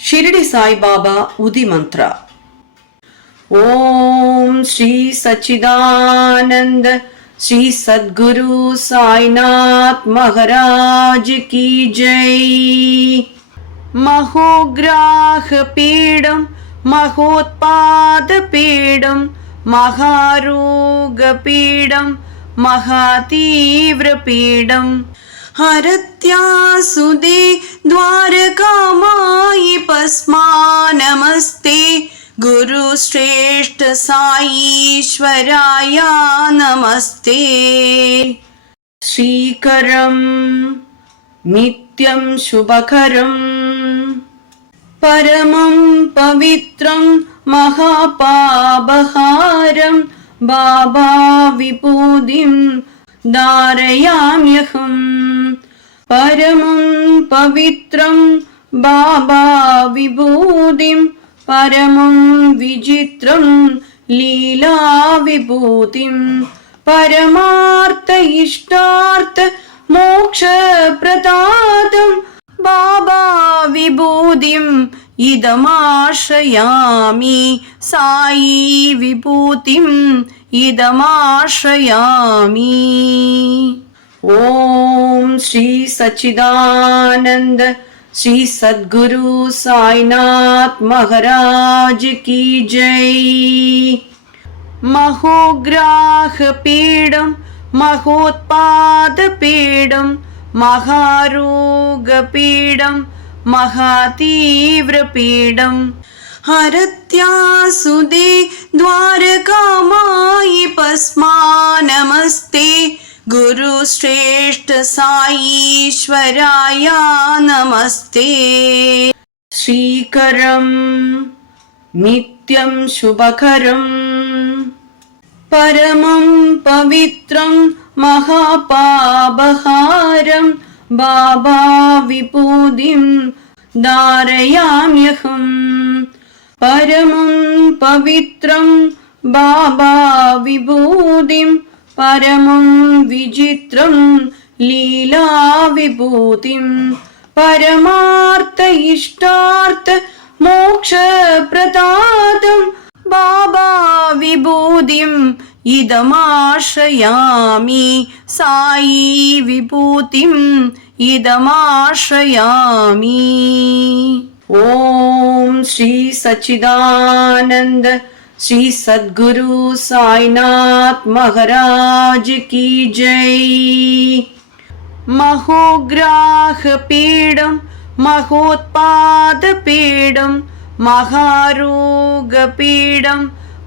शिरडी साई बाबा उदी मंत्र। ओम श्री सच्चिदानंद श्री सद्गुरु साईनाथ महाराज की जय। महोग्राह पीडम महोत्पाद पीडम महारोग पीडम महातीव्र पीडम हरत्यासुदे द्वारकामायि पस्मा नमस्ते गुरु श्रेष्ठ साईश्वराय नमस्ते। श्रीकरं नित्यं शुभकरं परमं पवित्रं महापापहारं बाबा विभूतिं धारयाम्यहम्। परमं पवित्रं बाबा विभूतिं परमं विचित्रं लीला विभूतिं परमार्थ इष्टार्थ मोक्ष प्रदातं बाबा विभूतिं इदमाश्रयामि साई विभूतिं इदमाश्रयामि। ओम श्री सच्चिदानंद श्री सद्गुरु साईनाथ महाराज की जय। महोग्राह पीडम महोत्पाद पीडम महारोग पीडम महातीव्र पीडम हरत्यासुदे द्वारकामायि पस्मा नमस्ते गुरु श्रेष्ठ साईश्वराय नमस्ते। श्रीकरं नित्यं शुभकरं परमं पवित्रं महापापहारं बाबा विभूतिं धारयाम्यहम्। परमं पवित्रं बाबा विभूतिं परमं विचित्रं लीला विभूतिं परमार्थ इष्टार्थ मोक्ष प्रदातं बाबा विभूतिं इदमाश्रयामि साई विभूतिं इदमाश्रयामि। ओम श्री सच्चिदानंद श्री सद्गुरु साईनाथ महाराज की जय। महोग्राह पीडम महोत्पाद पीडम महारोग पीडम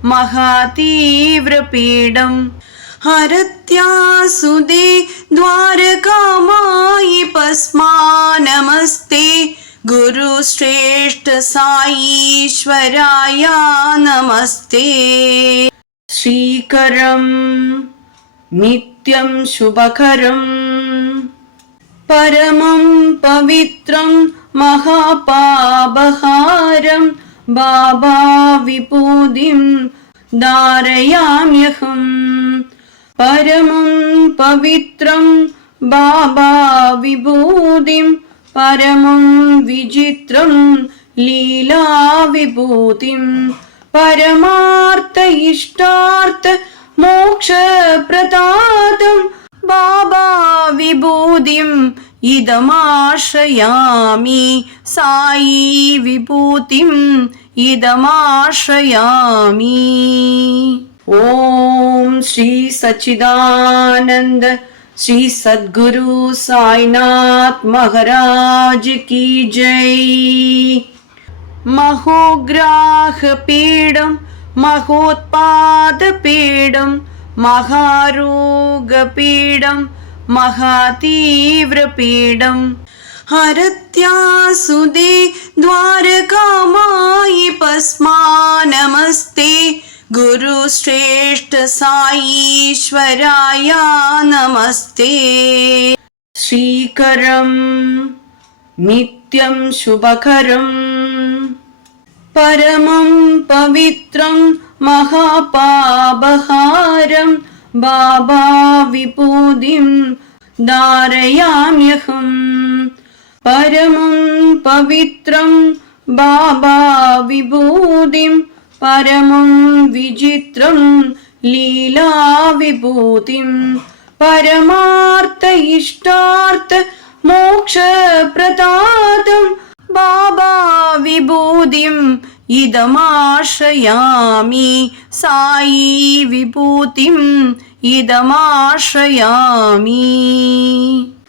महातीव्र पीडम हरत्यासुदे द्वारकामायि पस्मा नमस्ते गुरु श्रेष्ठ साईश्वराय नमस्ते। श्रीकरं नित्यं शुभकरं परमं पवित्रं महापापहारं बाबा विभूतिं धारयाम्यहम्। परमं पवित्रं बाबा विभूतिं परमं विचित्रं लीला विभूतिं परमार्थ इष्टार्थ मोक्ष प्रदातं बाबा विभूतिं इदमाश्रयामि साई विभूतिं इदमाश्रयामि। ओम श्री सच्चिदानंद श्री सद्गुरु साईनाथ महाराज की जय। महोग्राह पीडम महोत्पाद पीडम महारोग पीडम महातीव्र पीडम हरत्यासुदे द्वारकामायि पस्मा नमस्ते गुरु श्रेष्ठ साईश्वराय नमस्ते। श्रीकरं नित्यं शुभकरं परमं पवित्रं महापापहारं बाबा विभूतिं धारयाम्यहम्। परमं पवित्रं बाबा विभूतिं परमं विचित्रं लीला विभूतिं परमार्थ इष्टार्थ मोक्ष प्रदातं बाबा विभूतिम् इदमाश्रयामि साई विभूतिम् इदमाश्रयामि।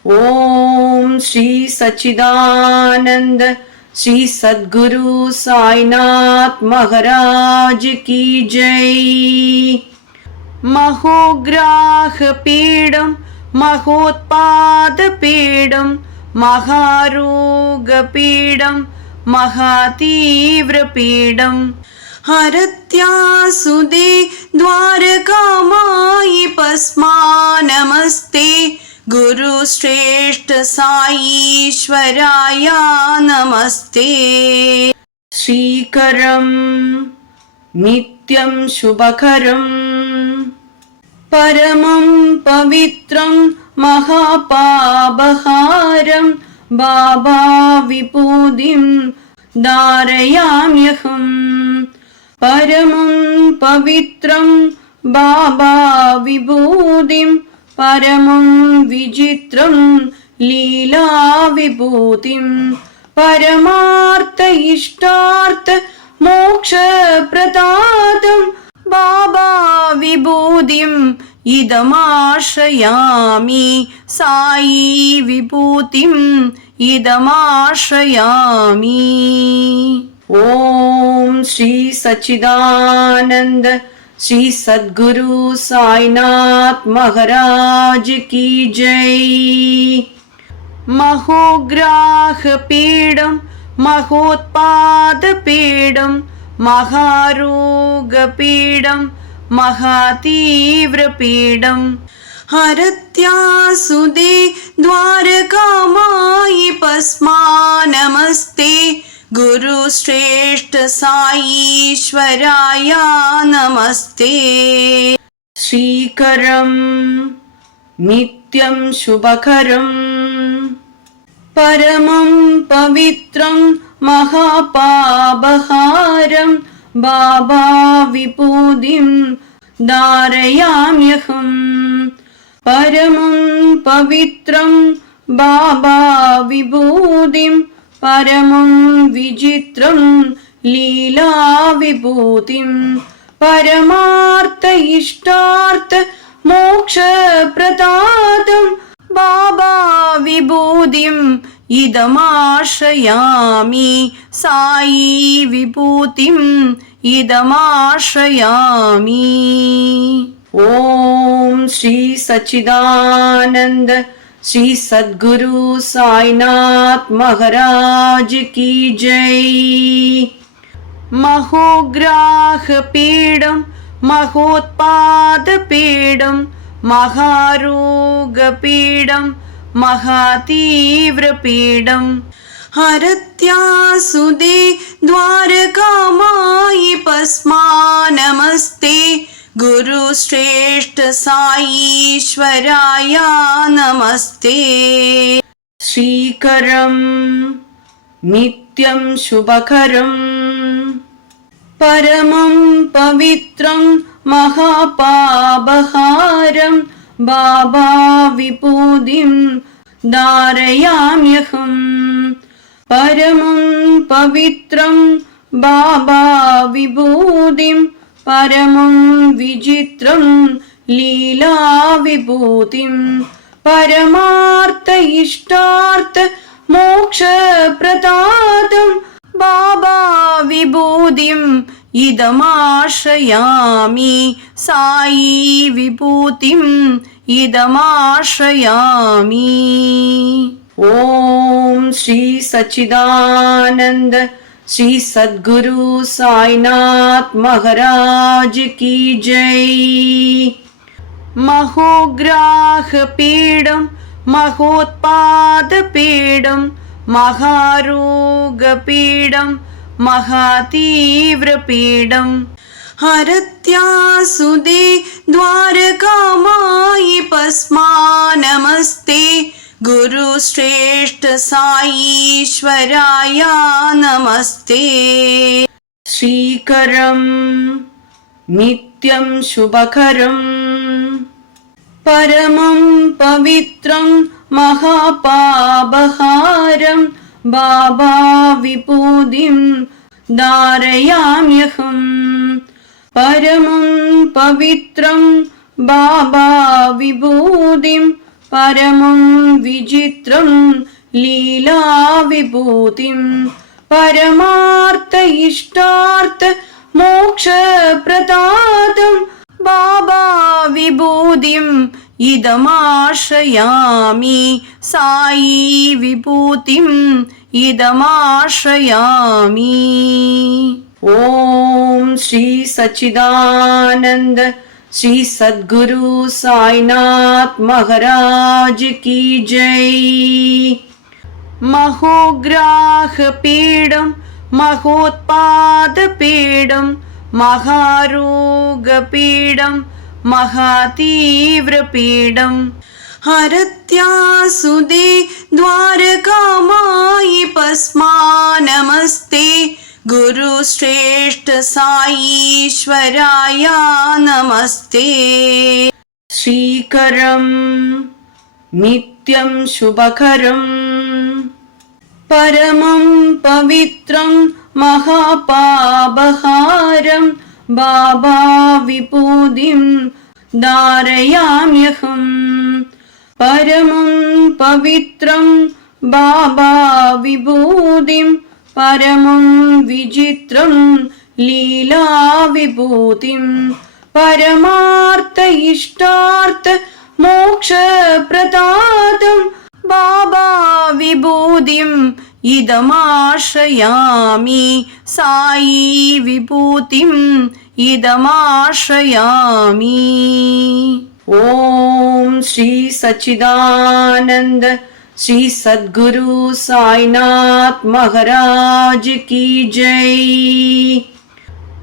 ओम श्री सच्चिदानंद श्री सद्गुरु साईनाथ महाराज की जय। महोग्राह पीडं महोत्पाद पीडं महारोग पीडं महातीव्र पीडं हरत्यासुदे द्वारकामायि पस्मा नमस्ते गुरु श्रेष्ठ साईश्वराय नमस्ते। श्रीकरं नित्यं शुभकरं परमं पवित्रं महापापहारं बाबा विभूतिं धारयाम्यहं परमं पवित्रं बाबा विभूतिं परमं विचित्रं लीला विभूतिं परमार्थ इष्टार्थ मोक्ष प्रदातं बाबा विभूतिम् इदमाश्रयामि साई विभूतिम् इदमाश्रयामि। ओम श्री सच्चिदानंद श्री सद्गुरु साईनाथ महाराज की जय। महोग्राह पीडं महोत्पाद पीडं महारोग पीडं महातीव्र पीडं हरत्यासुदे द्वारकामायि पस्मा नमस्ते गुरु श्रेष्ठ साईश्वराय नमस्ते। श्रीकरं नित्यं शुभकरं परमं पवित्रं महापापहारं बाबा विभूतिं धारयाम्यहं परमं पवित्रं बाबा विभूतिं परमं विचित्रं लीला विभूतिं परमार्थ इष्टार्थ मोक्ष प्रदातं बाबा विभूतिम् इदमाश्रयामि साई विभूतिम् इदमाश्रयामि। ओम श्री सच्चिदानंद श्री सद्गुरु साईनाथ महाराज की जय। महोग्राह पीडं महोत्पाद पीडं महारोग पीडं महातीव्र पीडं हरत्यासुदे द्वारकामायि पस्मा नमस्ते गुरु श्रेष्ठ साईश्वराय नमस्ते। श्रीकरं नित्यं शुभकरं परमं पवित्रं महापापहारं बाबा विभूतिं धारयाम्यहं परमं पवित्रं बाबा विभूतिं परमं विचित्रं लीला विभूतिं परमार्थ इष्टार्थ मोक्ष प्रदातं बाबा विभूतिम् इदमाश्रयामि साई विभूतिम् इदमाश्रयामि। ओम श्री सच्चिदानंद श्री सद्गुरु साईनाथ महाराज की जय। महोग्राह पीडं महोत्पाद पीडं महारोग पीडं महातीव्र पीडं हरत्यासुदे द्वारकामायि पस्मा नमस्ते गुरु श्रेष्ठ साईश्वराय नमस्ते। श्रीकरं नित्यं शुभकरं परमं पवित्रं महापापहारं बाबा विभूतिं धारयाम्यहम्। परमं पवित्रं बाबा विभूतिं परमं विचित्रं लीला विभूतिं परमार्थ इष्टार्थ मोक्ष प्रदातं बाबा विभूतिम् इदमाश्रयामि। साई विभूतिम् इदमाश्रयामि। ओम श्री सच्चिदानंद श्री सद्गुरु साईनाथ महाराज की जय। महोग्राह पीडं महोत्पाद पीडं महारोग पीडं महातीव्र पीडं हरत्यासुदे द्वारकामायि पस्मा नमस्ते। गुरु श्रेष्ठ साईश्वराय नमस्ते। श्रीकरं नित्यं शुभकरं परमं पवित्रं महापापहारं बाबा विभूतिं धारयाम्यहम्। परमं पवित्रं बाबा विभूतिं परमं विचित्रं लीला विभूतिं परमार्थ इष्टार्थ मोक्ष प्रदातं बाबा विभूतिम् इदमाश्रयामि। साई विभूतिम् इदमाश्रयामि। ओम श्री सच्चिदानंद श्री सद्गुरु साईनाथ महाराज की जय।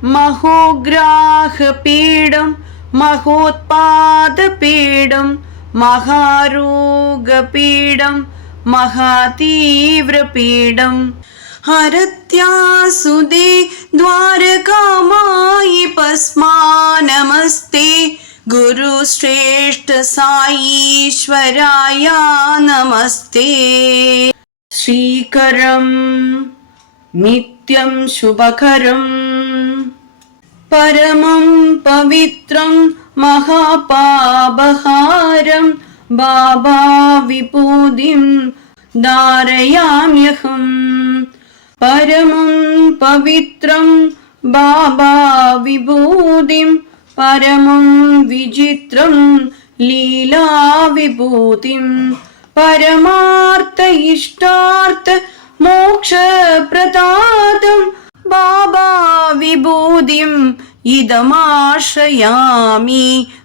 महोग्राह पीडं महोत्पाद पीडं महारोग पीडं महातीव्र पीडं हरत्यासुदे द्वारकामायि पस्मा नमस्ते। गुरु श्रेष्ठ साईश्वराय नमस्ते। श्रीकरं नित्यं शुभकरं परमं पवित्रं महापापहारं बाबा विभूतिं धारयाम्यहम्। परमं पवित्रं बाबा विभूतिं परमं विचित्रं लीला विभूतिं परमार्थ इष्टार्थ मोक्ष प्रदातं बाबा विभूतिम् इदमाश्रयामि।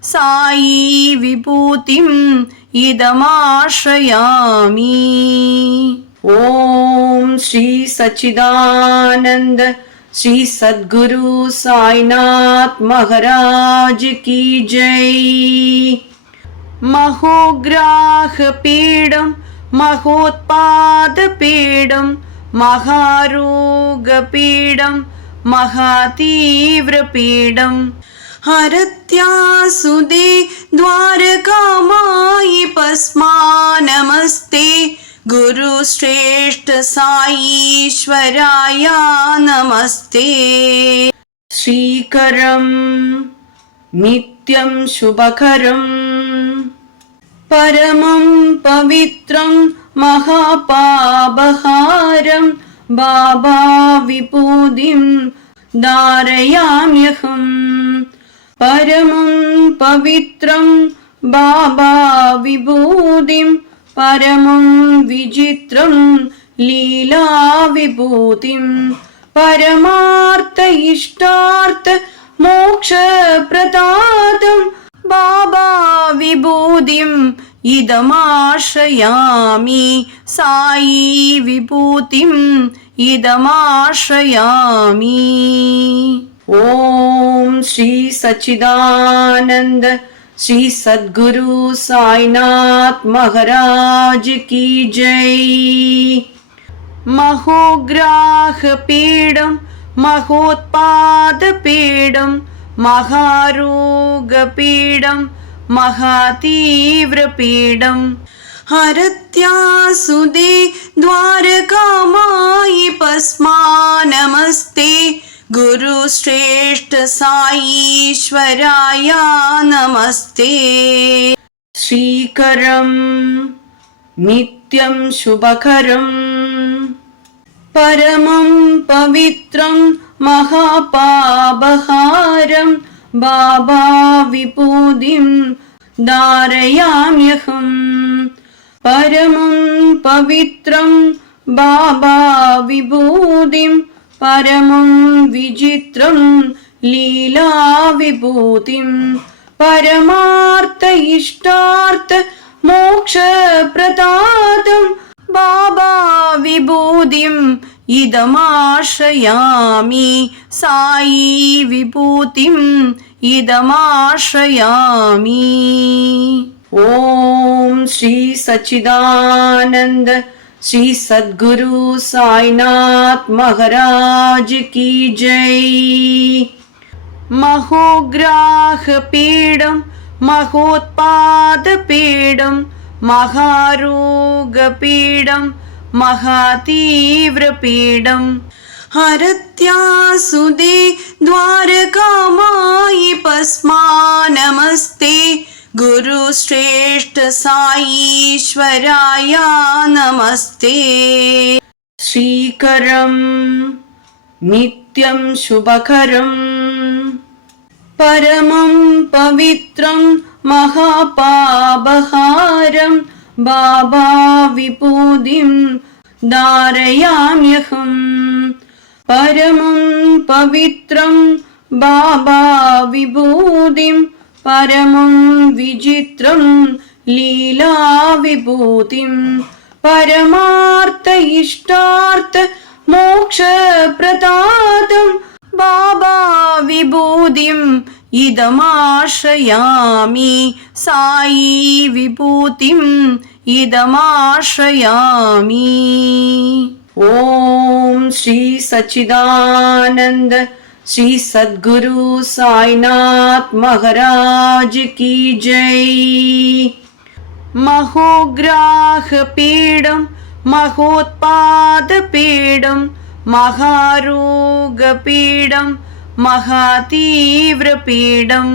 साई विभूतिम् इदमाश्रयामि। ओम श्री सच्चिदानंद श्री सद्गुरु साईनाथ महाराज की जय। महोग्राह पीडं महोत्पाद पीडं महारोग पीडं महातीव्र पीडं हरत्यासुदे द्वारकामायि पस्मा नमस्ते। गुरु श्रेष्ठ साईश्वराय नमस्ते। श्रीकरं नित्यं शुभकरं परमं पवित्रं महापापहारं बाबा विभूतिं धारयाम्यहम्। परमं पवित्रं बाबा विभूतिं परमं विचित्रं लीला विभूतिं परमार्थ इष्टार्थ मोक्ष प्रदातं बाबा विभूतिम् इदमाश्रयामि। साई विभूतिम् इदमाश्रयामि। ओम श्री सच्चिदानंद श्री सद्गुरु साईनाथ महाराज की जय। महोग्राह पीडम महोत्पाद पीडम महारोग पीडम महातीव्र पीडम हरत्यासुदे द्वारकामायि पस्मा नमस्ते गुरु श्रेष्ठ साईश्वराय नमस्ते। श्रीकरं नित्यं शुभकरं परमं पवित्रं महापापहारं बाबा विभूतिं धारयाम्यहम्। परमं पवित्रं बाबा विभूतिं परमं विचित्रं लीला विभूतिं परमार्थ इष्टार्थ मोक्ष प्रदातं बाबा विभूतिं इदमाश्रयामि साई विभूतिं इदमाश्रयामि। ओम श्री सच्चिदानंद श्री सद्गुरु साईनाथ महाराज की जय। महोग्राह पीडम महोत्पाद पीडम महारोग पीडम महातीव्र पीडम हरत्यासुदे द्वारकामायि पस्मा नमस्ते गुरु श्रेष्ठ साईश्वराय नमस्ते। श्रीकरं नित्यं शुभकरं परमं पवित्रं महापापहारं बाबा विभूतिं धारयाम्यहम्। परमं पवित्रं बाबा विभूतिं परमं विचित्रं लीला विभूतिं परमार्थ इष्टार्थ मोक्ष प्रदातं बाबा विभूतिं इदमाश्रयामि साई विभूतिं इदमाश्रयामि। ओम श्री सच्चिदानंद श्री सद्गुरु साईनाथ महाराज की जय। महोग्राह पीडम महोत्पाद पीडम महारोग पीडम महातीव्र पीडम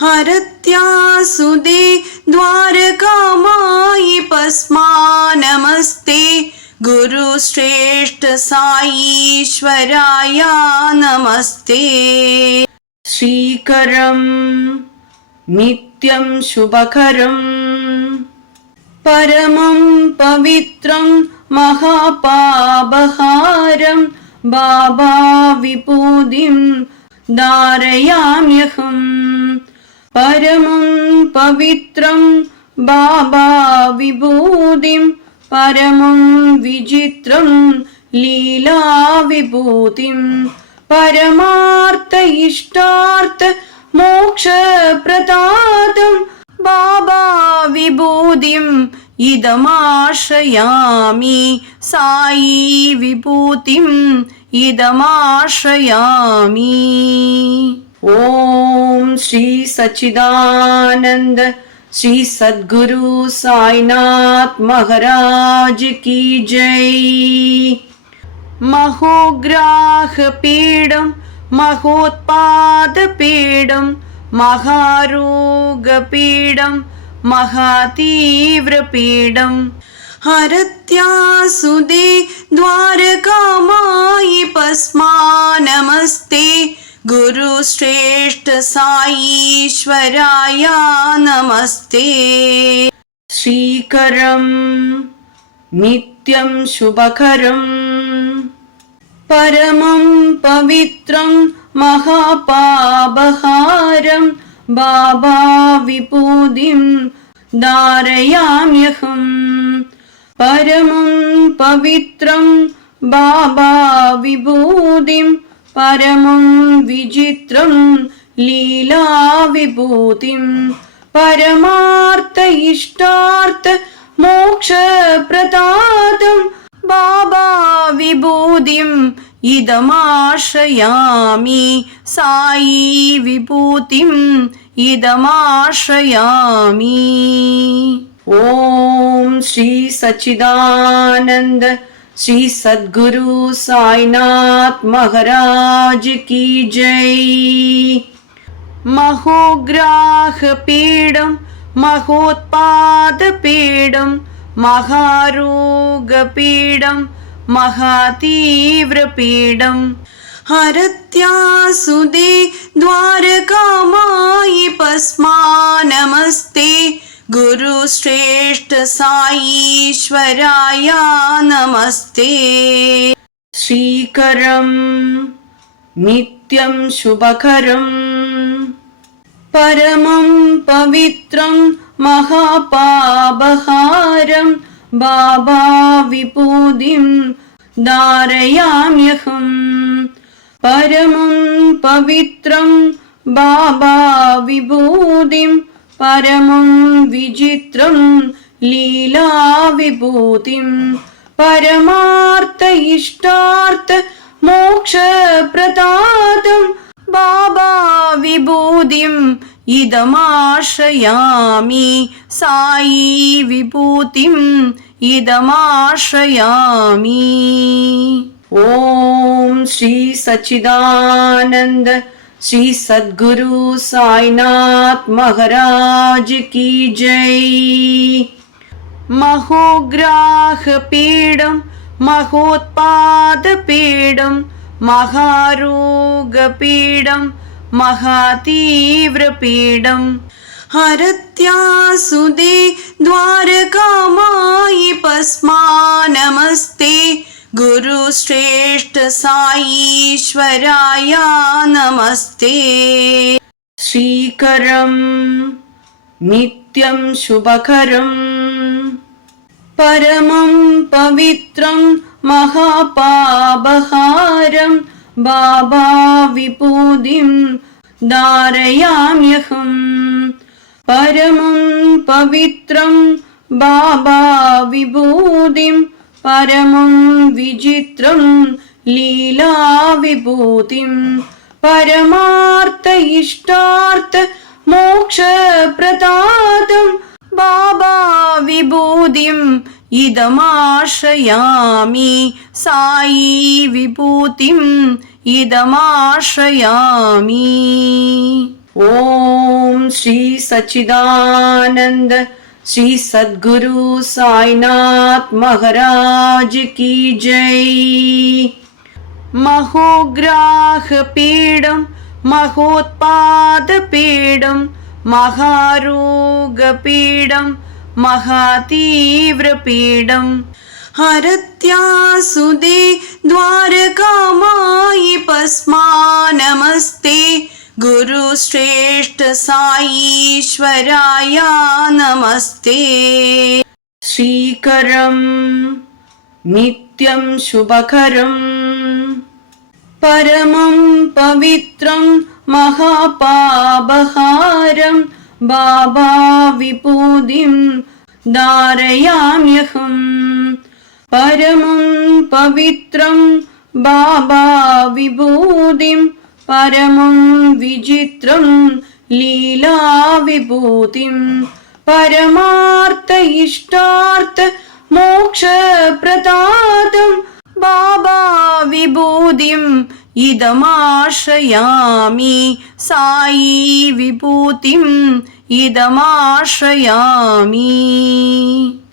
हरत्यासुदे द्वारकामायि पस्मा नमस्ते गुरु श्रेष्ठ साईश्वराय नमस्ते। श्रीकरं नित्यं शुभकरं परमं पवित्रं महापापहारं बाबा विभूतिं धारयाम्यहम्। परमं पवित्रं बाबा विभूतिं परमं विचित्रं लीला विभूतिं परमार्थ इष्टार्थ मोक्ष प्रदातं बाबा विभूतिं इदमाश्रयामि साई विभूतिं इदमाश्रयामि। ओम श्री सच्चिदानंद श्री सद्गुरु साईनाथ महाराज की जय। महोग्राह पीडम महोत्पाद पीडम महारोग पीडम महातीव्र पीडम हरत्यासुदे द्वारकामायि पस्मा नमस्ते गुरु श्रेष्ठ साईश्वराय नमस्ते। श्रीकरं नित्यं शुभकरं परमं पवित्रं महापापहारं बाबा विभूतिं धारयाम्यहम्। परमं पवित्रं बाबा विभूतिं परमं विचित्रं लीला विभूतिं परमार्थ इष्टार्थ मोक्ष प्रदातं बाबा विभूतिम् इदमाश्रयामि साई विभूतिम् इदमाश्रयामि। ओम श्री सच्चिदानंद श्री सद्गुरु साईनाथ महाराज की जय। महोग्राह पीडं महोत्पाद पीडं महारोग पीडं महातीव्र पीडं हरत्यासुदे द्वारकामायि पस्मा नमस्ते गुरु श्रेष्ठ साईश्वराय नमस्ते। श्रीकरं नित्यं शुभकरं परमं पवित्रं महापापहारं बाबा विभूतिं धारयाम्यहम्। परमं पवित्रं बाबा विभूतिं परमं विचित्रं लीला विभूतिं परमार्थ इष्टार्थ मोक्ष प्रदातं बाबा विभूतिम् इदमाश्रयामि साई विभूतिम् इदमाश्रयामि। ओम श्री सच्चिदानंद श्री सद्गुरु साईनाथ महाराज की जय। महोग्राह पीडं महोत्पाद पीडं महारोग पीडं महातीव्र पीडं हरत्यासुदे द्वारकामायि पस्मा नमस्ते गुरु श्रेष्ठ साईश्वराय नमस्ते। श्रीकरं नित्यं शुभकरं परमं पवित्रं महापापहारं बाबा विभूतिं धारयाम्यहम्। परमं पवित्रं बाबा विभूतिं परमं विचित्रं लीला विभूतिं परमार्थ इष्टार्थ मोक्ष प्रदातं बाबा विभूतिम् इदमाश्रयामि साई विभूतिम् इदमाश्रयामि। ओम श्री सच्चिदानंद श्री सद्गुरु साईनाथ महाराज की जय। महोग्राह पीडं महोत्पाद पीडं महारोग पीडं महातीव्र पीडं हरत्यासुदे द्वारकामायि पस्मा नमस्ते गुरु श्रेष्ठ साईश्वराय नमस्ते। श्रीकरं नित्यं शुभकरं परमं पवित्रं महापापहारं बाबा विभूतिं धारयाम्यहम्। परमं पवित्रं बाबा विभूतिं परमं विचित्रं लीला विभूतिं परमार्थ इष्टार्थ मोक्ष प्रदातं बाबा विभूतिम् इदमाश्रयामि साई विभूतिम् इदमाश्रयामि।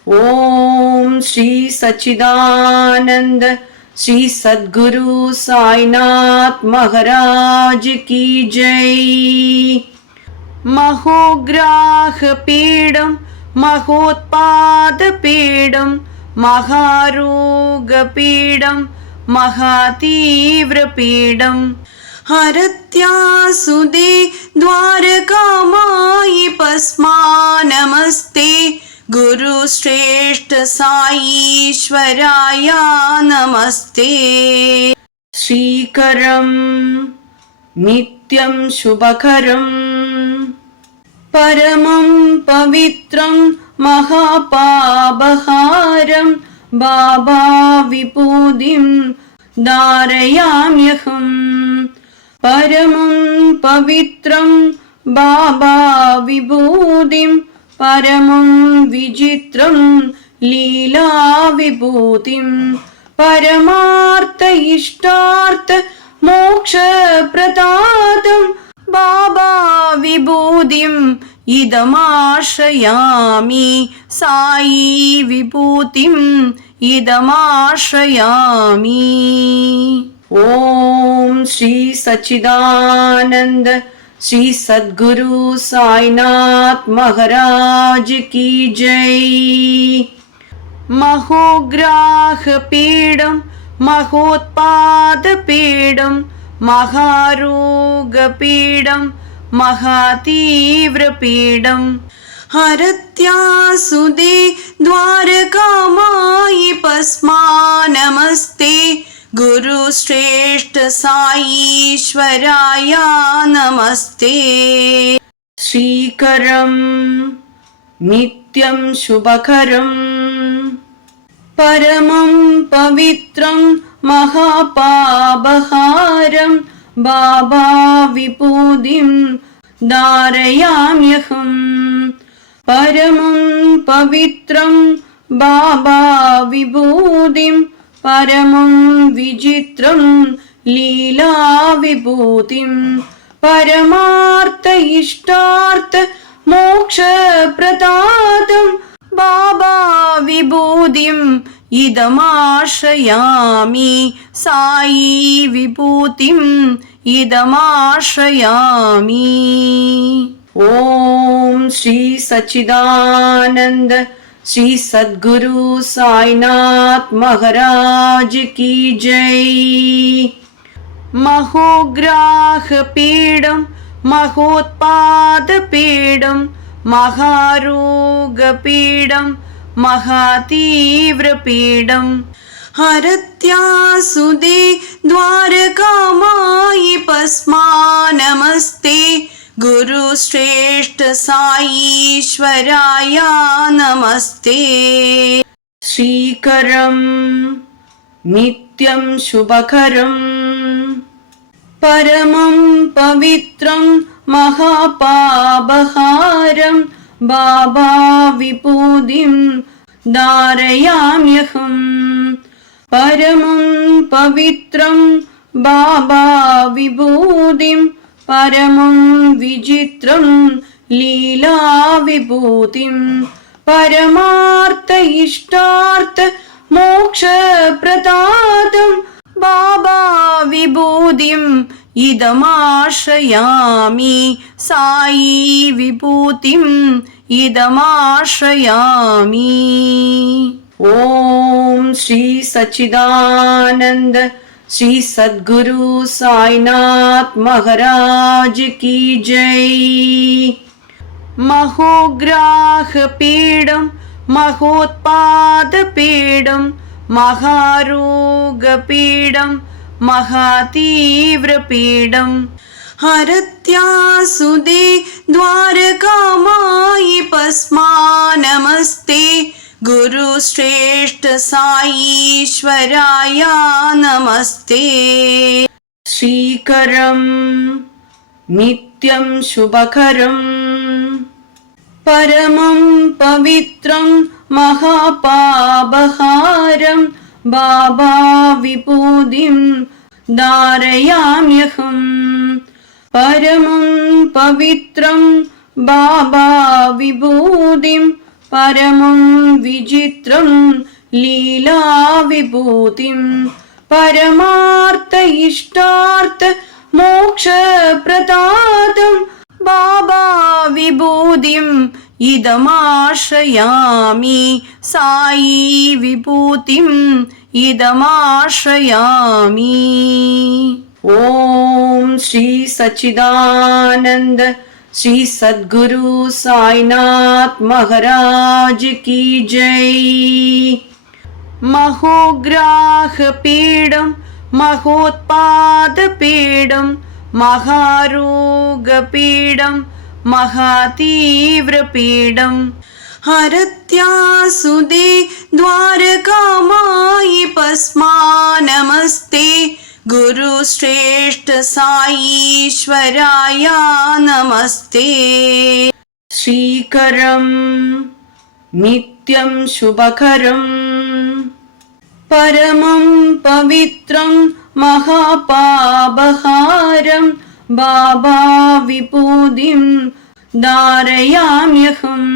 ओम श्री सच्चिदानंद श्री सद्गुरु साईनाथ महाराज की जय। महोग्राह पीडं महोत्पाद पीडं महारोग पीडं महातीव्र पीडं हरत्यासुदे द्वारकामायि पस्मा नमस्ते गुरु श्रेष्ठ साईश्वराय नमस्ते। श्रीकरं नित्यं शुभकरं परमं पवित्रं महापापहारं बाबा विभूतिं धारयाम्यहम् परमं पवित्रं बाबा विभूतिं परमं विचित्रं लीला विभूतिं परमार्थ इष्टार्थ मोक्ष प्रदातं बाबा विभूतिम् इदमाश्रयामि साई विभूतिम् इदमाश्रयामि। ओम श्री सच्चिदानंद श्री सद्गुरु साईनाथ महाराज की जय। महोग्राह पीडं महोत्पाद पीडं महारोग पीडं महातीव्र पीडं हरत्यासुदे द्वारकामायि पस्मा नमस्ते गुरु श्रेष्ठ साईश्वराय नमस्ते। श्रीकरं नित्यं शुभकरं परमं पवित्रं महापापहारं बाबा विभूतिं धारयाम्यहम् परमं पवित्रं बाबा विभूतिं परमं विचित्रं लीला विभूतिं परमार्थ इष्टार्थ मोक्ष प्रदातं बाबा विभूतिम् इदमाश्रयामि साई विभूतिम् इदमाश्रयामि। ओम श्री सच्चिदानंद श्री सद्गुरु साईनाथ महाराज की जय। महोग्राह पीडं महोत्पाद पीडं महारोग पीडं महातीव्र पीडं हरत्यासुदे द्वारकामायि पस्मा नमस्ते गुरु श्रेष्ठ साईश्वराय नमस्ते। श्रीकरं नित्यं शुभकरं परमं पवित्रं महापापहारं बाबा विभूतिं धारयाम्यहम् परमं पवित्रं बाबा विभूतिं परमं विचित्रं लीला विभूतिं परमार्थ इष्टार्थ मोक्ष प्रदातं बाबा विभूतिम् इदमाश्रयामि साई विभूतिम् इदमाश्रयामि। ओम श्री सच्चिदानंद श्री सद्गुरु साईनाथ महाराज की जय। महोग्राह पीडं महोत्पाद पीडं महारोग पीडं महातीव्र पीडं हरत्यासुदे द्वारकामायि पस्मा नमस्ते गुरु श्रेष्ठ साईश्वराय नमस्ते। श्रीकरं नित्यं शुभकरं परमं पवित्रं महापापहारं बाबा विभूतिं धारयाम्यहम् परमं पवित्रं बाबा विभूतिं परमं विचित्रं लीला विभूतिं परमार्थ इष्टार्थ मोक्ष प्रदातं बाबा विभूतिम् इदमाश्रयामि साई विभूतिम् इदमाश्रयामि। ओम श्री सच्चिदानंद श्री सद्गुरु साईनाथ महाराज की जय। महोग्राह पीडं महोत्पाद पीडं महारोग पीडं महातीव्रपीडम् हरत्यासुदे द्वारकामायि पस्मा नमस्ते गुरुश्रेष्ठ साईश्वराय नमस्ते श्रीकरम् नित्यं शुभकरम् परमं पवित्रं महापापहारं बाबा विभूतिं धारयाम्यहम्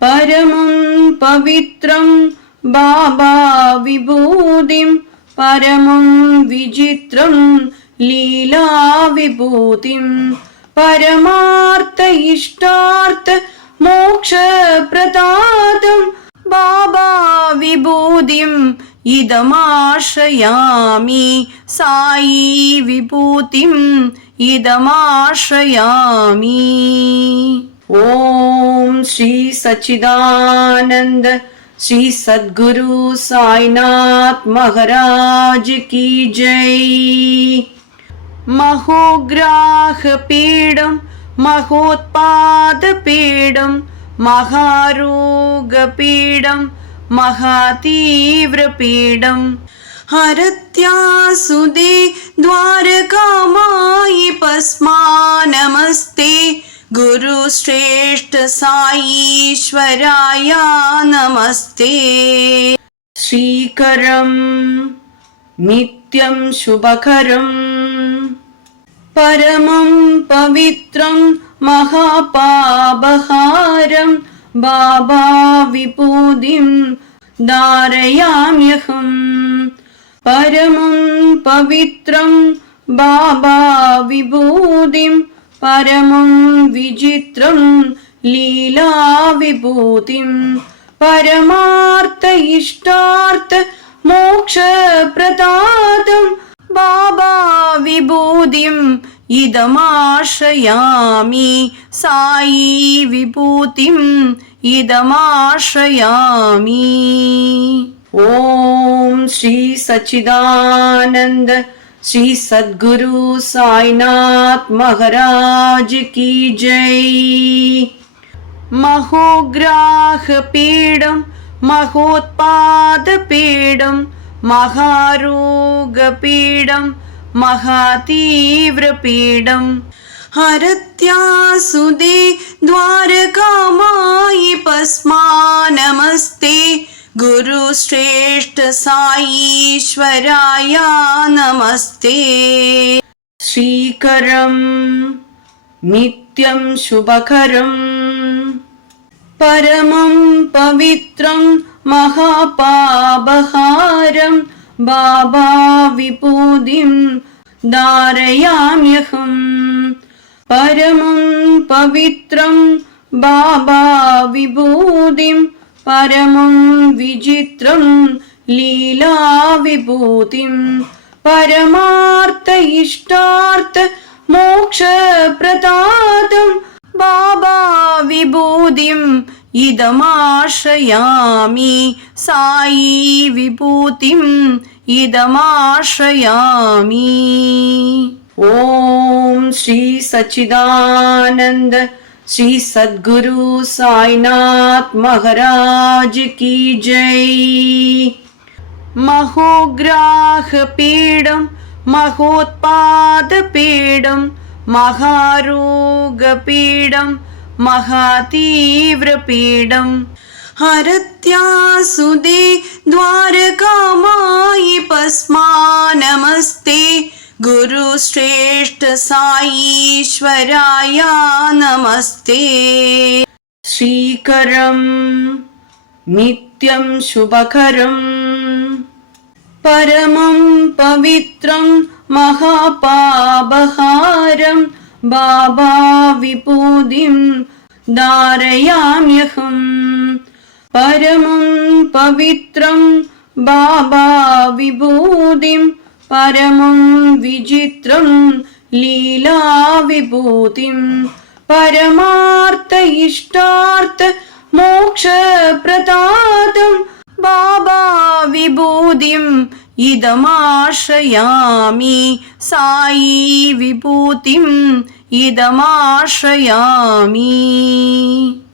परमं पवित्रं बाबा विभूतिं परमं विचित्रं लीला विभूतिं परमार्थ इष्टार्थ मोक्ष प्रदातं बाबा विभूतिम् इदमाश्रयामि साई विभूतिम् इदमाश्रयामि ओम श्री सच्चिदानंद श्री सद्गुरु साईनाथ महाराज की जय। महोग्राह पीडम महोत्पाद पीडम महारोग पीडम महातीव्रपीडं हरत्यासुदे द्वारकामायि पस्मा नमस्ते गुरुश्रेष्ठ साईश्वराय नमस्ते श्रीकरम् नित्यं शुभकरम् परमं पवित्रं महापापहारं बाबा विभूतिं धारयाम्यहम् परमं पवित्रं बाबा विभूतिं परमं विचित्रं लीला विभूतिं परमार्थ इष्टार्थ मोक्ष प्रदातं बाबा विभूतिम् इदमाश्रयामि साई विभूतिम् इदमाश्रयामि ओम श्री सच्चिदानंद श्री सद्गुरु साईनाथ महाराज की जय। महोग्राह पीडम महोत्पाद पीडम महारोग पीडम महातीव्रपीडं हरत्यासुदे द्वारकामायि पस्मा नमस्ते गुरुश्रेष्ठ साईश्वराय नमस्ते श्रीकरम् नित्यं शुभकरम् परमं पवित्रं महापापहारं बाबा विभूतिं धारयाम्यहम् परमं पवित्रं बाबा विभूतिं परमं विचित्रं लीला विभूतिं परमार्थ इष्टार्थ मोक्ष प्रदातं बाबा विभूतिम् इदमाश्रयामि साई विभूतिम् इदमाश्रयामि ओम श्री सच्चिदानंद श्री सद्गुरु साईनाथ महाराज की जय। महोग्राह पीडम महोत्पाद पीडम महारोग पीडम महातीव्रपीडं हरत्यासुदे द्वारकामायि पस्मा नमस्ते गुरुश्रेष्ठ साईश्वराय नमस्ते श्रीकरम् नित्यं शुभकरम् परमं पवित्रं महापापहारं बाबा विभूतिं धारयाम्यहम् परमं पवित्रं बाबा विभूतिं परमं विचित्रं लीला विभूतिं परमार्थ इष्टार्थ मोक्ष प्रदातं बाबा विभूतिम् इदमाश्रयामि साई विभूतिम् इदमाश्रयामि।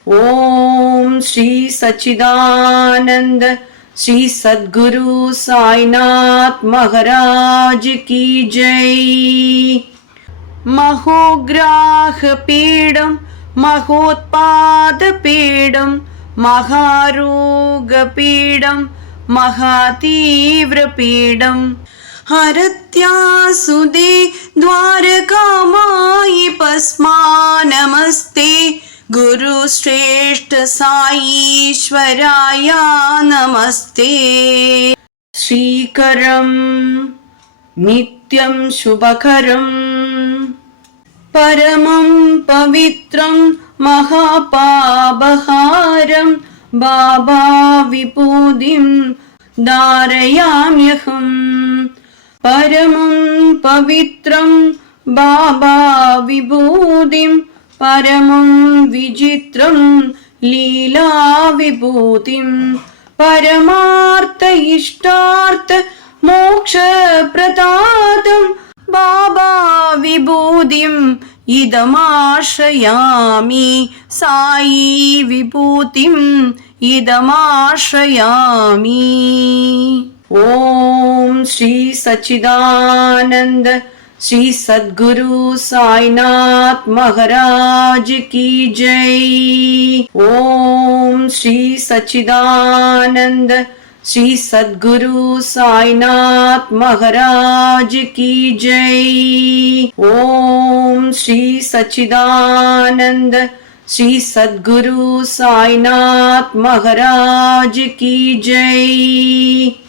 ओम श्री सच्चिदानंद श्री सद्गुरु साईनाथ महाराज की जय। महोग्राह पीडं महोत्पाद पीडं महारोग पीडं महातीव्र पीडं हरत्यासुदे द्वारकामायि पस्मा नमस्ते गुरु श्रेष्ठ साईश्वराय नमस्ते। श्रीकरं नित्यं शुभकरं परमं पवित्रं महापापहारं बाबा विभूतिं धारयाम्यहम्। परमं पवित्रं बाबा विभूतिं परमं विचित्रं लीला विभूतिं परमार्थ इष्टार्थ मोक्ष प्रदातं बाबा विभूतिम् इदमाश्रयामि। साई विभूतिम् इदमाश्रयामि। ओम श्री सच्चिदानंद श्री सद्गुरु साईनाथ महाराज की जय। ओम श्री सच्चिदानंद श्री सद्गुरु साईनाथ महाराज की जय। ओम श्री सच्चिदानंद श्री सद्गुरु साईनाथ महाराज की जय।